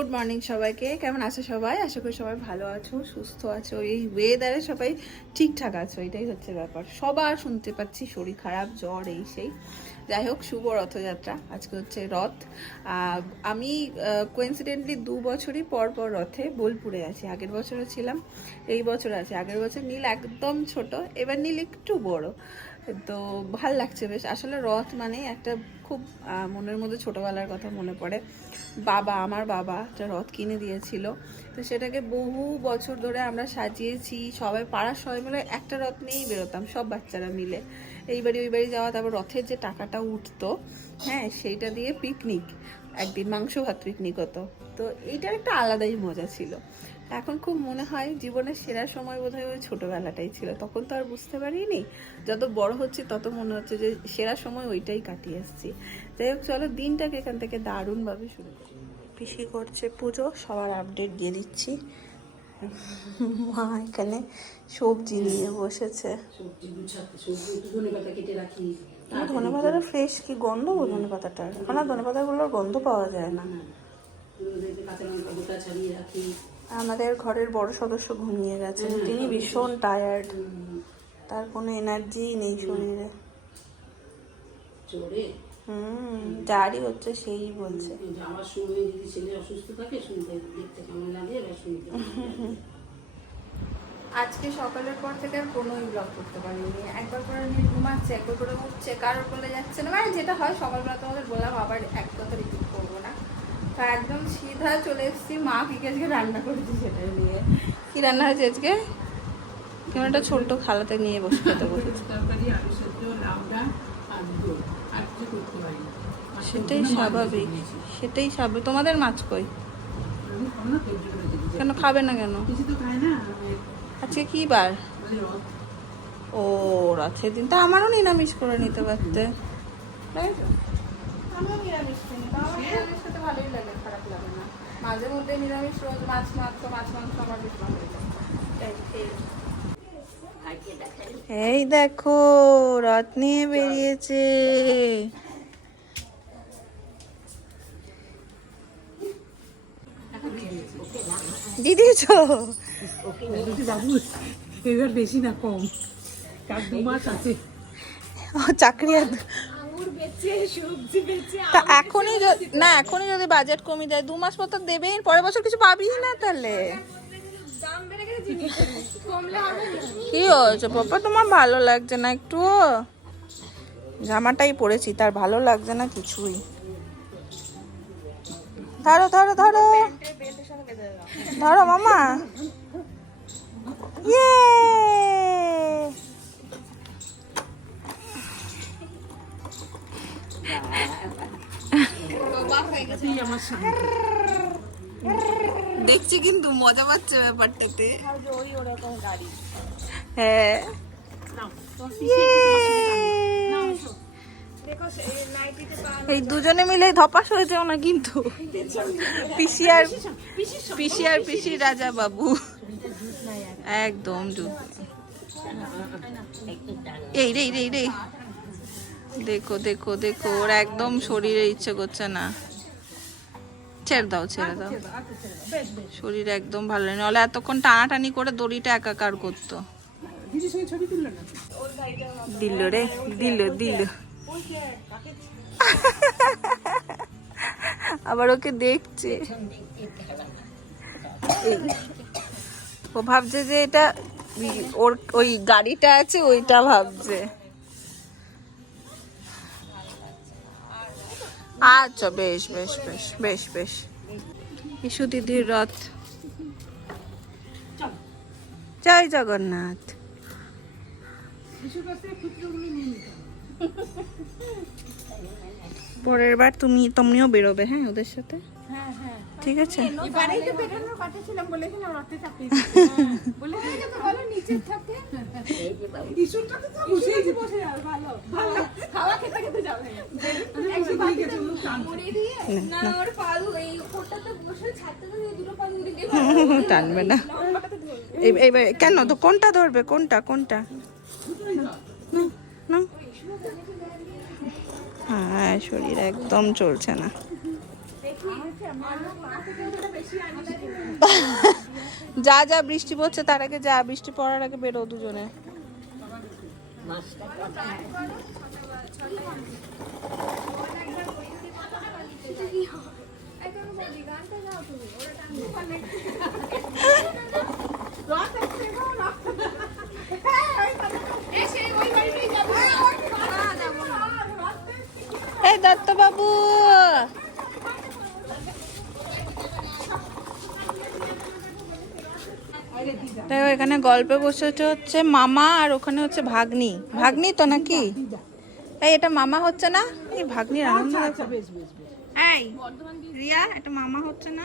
Good morning সবাইকে। কেমন আছো সবাই? আশা করি সবাই ভালো আছো, সুস্থ আছো। এই ওয়েদারে সবাই ঠিকঠাক আছো, এটাই হচ্ছে ব্যাপার। সবার শুনতে পাচ্ছি শরীর খারাপ, জ্বর, এই সেই। যাই হোক, শুভ রথযাত্রা। আজকে হচ্ছে রথ। আমি কোইন্সিডেন্টলি 2 বছরই পর পর রথে বোলপুরে আছি। আগের বছরও ছিলাম, এই বছর আছে। আগের বছর নীল একদম ছোট, এবার নীল একটু বড়। তো ভাল লাগছে বেশ। আসলে রথ মানে একটা খুব মনের মধ্যে ছোটবেলার কথা মনে পড়ে। আমার বাবা একটা রথ কিনে দিয়েছিল, তো সেটাকে বহু বছর ধরে আমরা সাজিয়েছি। সবাই পাড়ার সবাই মিলে একটা রথ নিয়েই বেরোতাম, সব বাচ্চারা মিলে। এই বাড়ি ওই বাড়ি যাওয়া, তারপর রথের যে টাকাটা উঠতো, হ্যাঁ, সেইটা দিয়ে পিকনিক, একদিন মাংস ভাত পিকনিক হতো। তো এইটার একটা আলাদাই মজা ছিল। এখন খুব মনে হয় জীবনের সেরা সময় বোধহয় ওই ছোটবেলাটাই ছিল। তখন তো আর বুঝতে পারিনি। যত বড় হচ্ছে তত মনে হচ্ছে যে সেরা সময় ওইটাই কাটিয়ে এসেছি। যাই হোক, চলো দিনটাকে এখান থেকে দারুণভাবে শুরু করি। পিসি করছে পুজো, সবার আপডেট দিয়ে দিচ্ছি। মা এখানে সবজি নিয়ে বসেছে। ধনে পাতাটা ফ্রেশ কি গন্ধ? ধনে পাতাটার এখন আর ধনে পাতাগুলোর গন্ধ পাওয়া যায় না। আমাদের ঘরের বড় সদস্য ঘুমিয়ে গেছে, তিনি ভীষণ টায়ার্ড, তার কোনো এনার্জি নেই শরীরে। যারই হচ্ছে সেই বলছে। আজকে সকালের পর থেকে আর কোনোই ব্লগ করতে পারিনি। একবার করে নিয়ে ঘুমাচ্ছে, একবার করে উঠছে, কারোর কোলে যাচ্ছে না, মানে যেটা হয় সকালবেলা। তোমাদের বললাম আবার এক কথা রিপিট করবো না। তা একদম সিধা চলে এসেছি মা কি আজকে রান্না করেছি সেটা নিয়ে। কি রান্না হয়েছে আজকে? কেমন একটা ছোট্ট খালাতে নিয়ে বসে খেতে বসেছি। সেটাই স্বাভাবিক, সেটাই স্বাভাবিক। তোমাদের মাছ কই? কেন খাবে না কেন? আজকে কি বার? ও, রথের দিন। তা আমারও নিরামিষ করে নিতে পারতে। আমিও নিরামিষ কিনি, আমার নিরামিষ খেতে ভালোই লাগে, খারাপ লাগে না। মাঝে মধ্যে নিরামিষ, রোজ মাছ মাংস আমার বেশ ভালোই লাগে। এই দেখো, রথ নিয়ে বেরিয়েছে। দিয়ে দিয়েছো? এবার বেশি না কম, 2 মাস আছে। চাকরি তা এখনই না, এখনই যদি বাজেট কমিয়ে দেয় 2 মাস পর তো দেবেই, পরের বছর কিছু পাবি না। তাহলে কি হয়েছে পাপা? তোমার ভালো লাগছে না একটু? জামাটাই পরেছি, তার ভালো লাগছে না কিছুই। ধরো ধরো ধরো ধরো মামা। ইয়ে, দেখছি কিন্তু মজা পাচ্ছে ব্যাপারটাতে। হ্যাঁ, এই দুজনে মিলে ধপাস হয়ে যাও না কিন্তু। পিসি রাজা বাবু একদম যুদ্ধ। এই রে রে রে, দেখো দেখো দেখো, ওর একদম শরীরে ইচ্ছে করছে না। ছেড়ে দাও ছেড়ে দাও, শরীর একদম ভালো নেই। নাহলে এতক্ষণ টানাটানি করে দড়িটা একাকার করতো। দিল রে, দিল দিল। আবার ওকে দেখছে, ও ভাবছে যে এটা ওর, ওই গাড়িটা আছে ওইটা ভাবছে। আচ্ছা, বেশ বেশ বেশ বেশ বেশ। ইসু দিদির রথ। জয় জগন্নাথ। পরের বার তুমিও বেরোবে, হ্যাঁ, ওদের সাথে। ঠিক আছে। টানবে না এইবার কেন? তো কোনটা ধরবে? কোনটা কোনটা? হ্যাঁ, শরীর একদম চলছে না। যা যা বৃষ্টি পড়ছে তার আগে যা, বৃষ্টি পড়ার আগে বেরো দুজনে। এই দত্ত বাবু, দেখো এখানে গল্পে বসেছে হচ্ছে মামা, আর ওখানে হচ্ছে ভাগ্নি। ভাগ্নি তো নাকি? এই এটা মামা হচ্ছে না? এই ভাগ্নির আনন্দ দেখো। এই রিয়া, এটা মামা হচ্ছে না?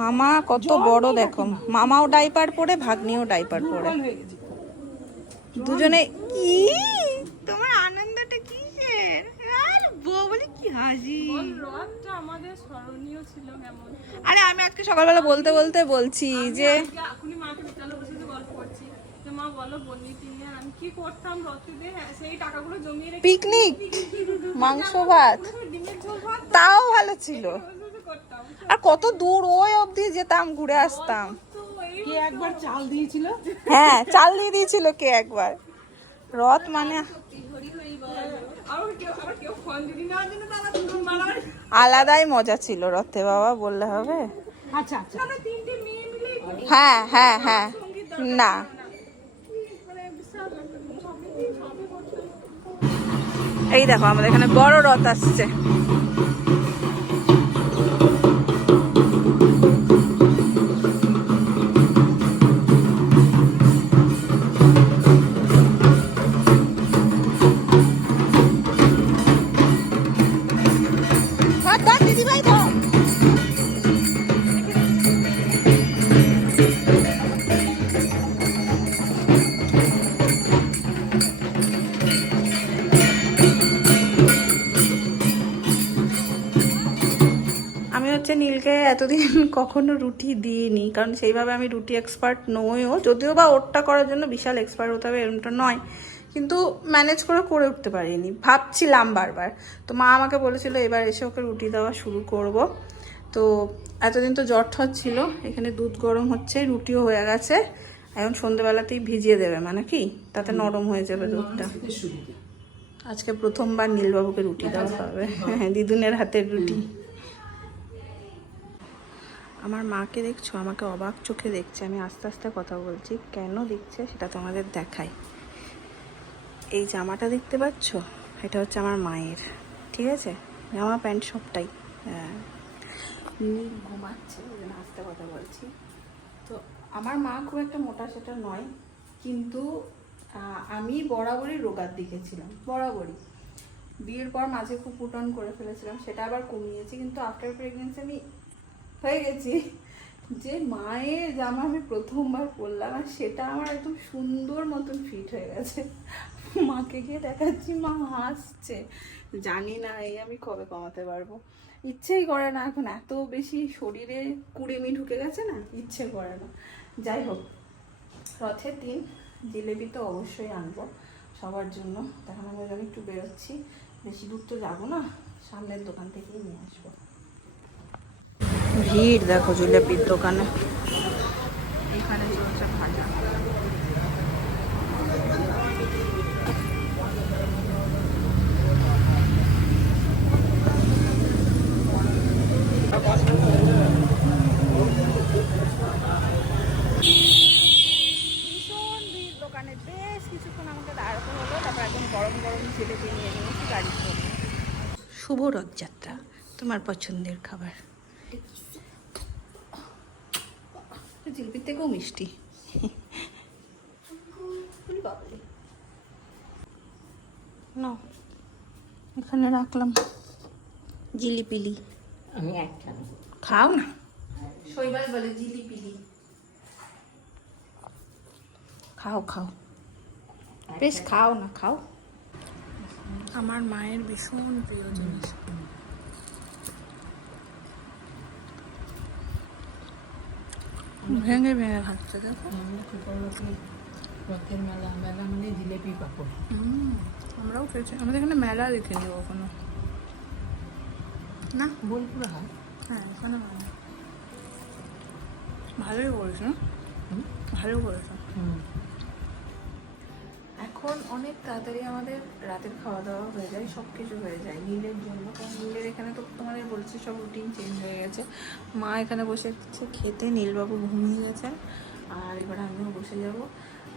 মামা কত বড় দেখো, মামাও ডাইপার পরে, ভাগ্নিও ডাইপার পরে, দুজনে। কি তোমার আনন্দটা কিসের? আর বউ বলে কি হাসি। রথটা আমাদের স্মরণীয় ছিল কেমন। আরে আমি আজকে সকালবেলা বলতে বলতে বলছি যে এখনই মাকে বিকালে বসে গল্প করছি যে মা বলো বন্যি কিনে আমি কি করতাম রথে দিয়ে, সেই টাকাগুলো জমিয়ে রেখে পিকনিক, মাংস ভাত, ডিমের ঝোল ভাত তাও ভালো ছিল। করতাম। আর কত দূর ওই অবধি যেতাম, ঘুরে আসতাম। তো এই কে একবার চাল দিয়েছিল, হ্যাঁ চাল দিয়ে দিয়েছিল কে একবার। রথ মানে আবার কেউ ফোন দিদি নেওয়ার জন্য তারা দুজন মারামারি। আলাদাই মজা ছিল রথে, বাবা বললে হবে। আচ্ছা আচ্ছা, মানে তিনটে মেয়ে মিলে হ্যাঁ হ্যাঁ হ্যাঁ, না মানে বিশাল একটা সবই করছে। এই দেখো আমাদের এখানে বড় রথ আসছে। দিদিভাই তো আমি হচ্ছে নীলকে এতদিন কখনো রুটি দিইনি, কারণ সেইভাবে আমি রুটি এক্সপার্ট নইও, যদিও বা ওরটা করার জন্য বিশাল এক্সপার্ট হতে হবে এরকমটা নয়, কিন্তু ম্যানেজ করে উঠতে পারিনি, ভাবছিলাম বারবার। তো মা আমাকে বলেছিল এবার এসে ওকে রুটি দেওয়া শুরু করব। তো এতদিন তো জ্বর ঠর ছিল, এখানে দুধ গরম হচ্ছে, রুটিও হয়ে গেছে, এখন সন্ধ্যেবেলাতেই ভিজিয়ে দেবে, মানে কি তাতে নরম হয়ে যাবে দুধটা। আজকে প্রথমবার নীলবাবুকে রুটি দেওয়া হবে, হ্যাঁ দিদুনের হাতের রুটি। আমার মাকে দেখছো, আমাকে অবাক চোখে দেখছে, আমি আস্তে আস্তে কথা বলছি, কেন দেখছে সেটা তোমাদের দেখাই। এই জামাটা দেখতে পাচ্ছ, এটা হচ্ছে আমার মায়ের, ঠিক আছে, জামা প্যান্ট সবটাই। হ্যাঁ নীল ঘুমাচ্ছে, ওই জন্য আস্তে কথা বলছি। তো আমার মা খুব একটা মোটা সেটা নয়, কিন্তু আমি বরাবরই রোগার দিকে ছিলাম, বরাবরই। বিয়ের পর মাঝে খুব পুটন করে ফেলেছিলাম, সেটা আবার কমিয়েছি, কিন্তু আফটার প্রেগনেন্সি আমি হয়ে গেছি যে মায়ের জামা আমি প্রথমবার পরলাম, আর সেটা আমার একদম সুন্দর মতন ফিট হয়ে গেছে। মাকে গিয়ে দেখাচ্ছি, মা হাসছে। জানি না এই আমি কবে কমাতে পারবো, ইচ্ছেই করে না এখন, এত বেশি শরীরে কুড়েমি ঢুকে গেছে না, ইচ্ছে করে না। যাই হোক, রথের দিন জিলেবি তো অবশ্যই আনবো সবার জন্য। তখন আমি একটু বেরোচ্ছি, বেশি দূর তো যাবো না, সামনের দোকান থেকেই নিয়ে আসবো। ভিড় দেখো জিলেপির দোকানে, এখানে চলছে ভাজা। ভীষণ ভিড় দোকানে, বেশ কিছুক্ষণ আমাকে দাঁড়াতে হলো, তারপর একদম গরম গরম জিলেপি নিয়ে নিয়েছি গাড়ি করে। শুভ রথযাত্রা, তোমার পছন্দের খাবার। জিলিপির থেকেও মিষ্টি। না এখানে রাখলাম জিলিপিলি, আমি একটা খাও না, শৈবাল বলে জিলিপিলি, খাও খাও, বেশ খাও না, খাও। আমার মায়ের ভীষণ প্রিয় জিনিস। ভেঙে ভেঙে খাচ্ছে দেখো। রথের মেলা, মেলা মানে জিলেপি পাপড়। আমরাও খেয়েছি, আমাদের এখানে মেলা দেখিনি কখনো না, বোলপুর হয়। হ্যাঁ এখানে মেলা। ভালোই করেছো, ভালো করেছো। এখন অনেক তাড়াতাড়ি আমাদের রাতের খাওয়া দাওয়া হয়ে যায়, সব কিছু হয়ে যায় নীলের জন্য, কারণ নীলের এখানে তো তোমাদের বলছি সব রুটিন চেঞ্জ হয়ে গেছে। মা এখানে বসে যাচ্ছে খেতে, নীলবাবু ঘুমিয়ে গেছেন, আর এবার আমিও বসে যাব।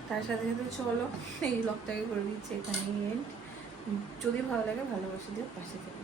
তার সাথে সাথে চলো এই ব্লগটাকে করে দিচ্ছি এখানেই এন্ড। যদি ভালো লাগে ভালোবাসা দিও, পাশে থেকে।